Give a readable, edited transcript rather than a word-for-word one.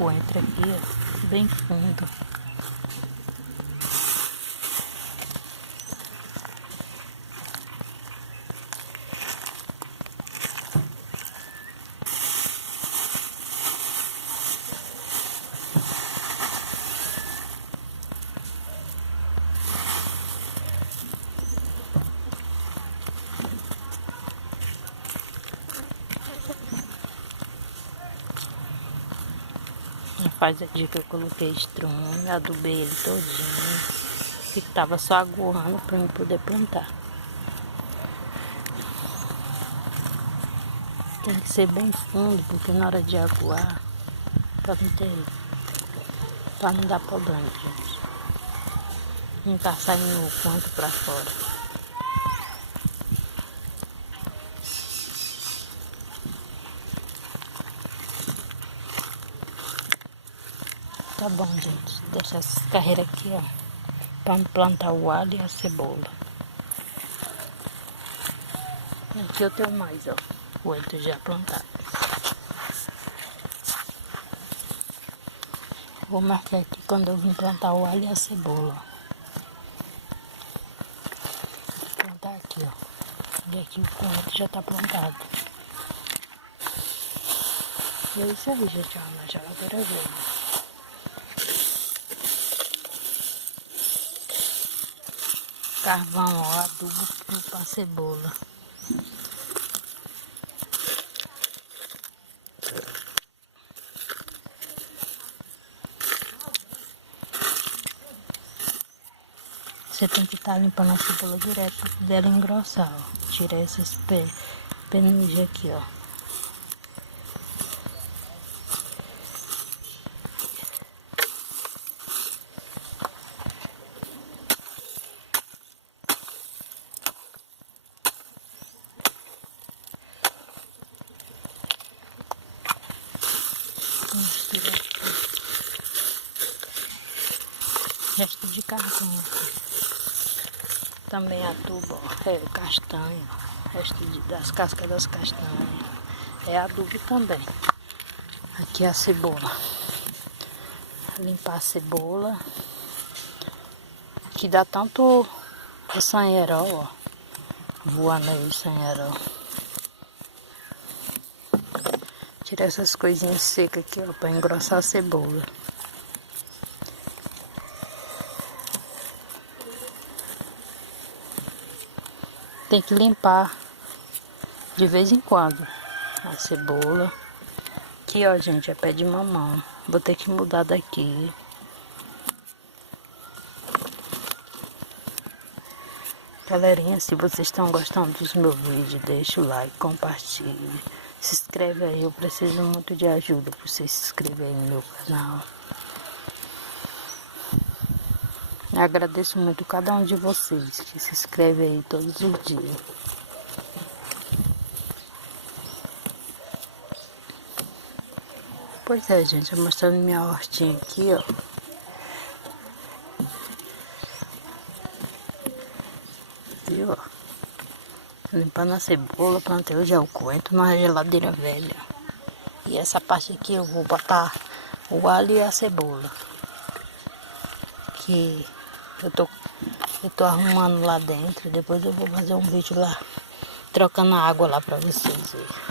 coentro aqui, ó, bem fundo. Faz aqui que eu coloquei estrume, adubei ele todinho, que tava só aguando para eu poder plantar. Tem que ser bem fundo, porque na hora de aguar, para não dar problema, gente. Não tá saindo o coentro para fora. Tá bom, gente. Deixa essas carreiras aqui, ó, para plantar o alho e a cebola. Aqui eu tenho mais, ó, coentro já plantado. Vou marcar aqui quando eu vim plantar o alho e a cebola. Vou plantar aqui, ó. E aqui o coentro já tá plantado. E é isso aí, gente, ó, na geladeira verde. Carvão, ó, adubo para cebola. Você tem que estar limpando a cebola direto dela engrossar, ó. Tirar esses penugem aqui, ó. Misturar aqui. Resto de carvão aqui. Também adubo, ó, castanha, resto das cascas das castanhas. É adubo também. Aqui a cebola. Limpar a cebola. Que dá tanto o sanherol, ó. Voando aí o sanherol. Tirar essas coisinhas secas aqui, ó, pra engrossar a cebola. Tem que limpar de vez em quando a cebola. Aqui, ó, gente, é pé de mamão. Vou ter que mudar daqui. Galerinha, se vocês estão gostando dos meus vídeos, deixa o like, compartilhe. Se inscreve aí, eu preciso muito de ajuda para vocês se inscreverem no meu canal. Eu agradeço muito cada um de vocês que se inscreve aí todos os dias. Pois é, gente, eu mostrando minha hortinha aqui, ó. Viu, ó? Limpando a cebola, plantei hoje o coentro na geladeira velha. E essa parte aqui eu vou botar o alho e a cebola. Que eu tô arrumando lá dentro. Depois eu vou fazer um vídeo lá, trocando a água lá pra vocês verem.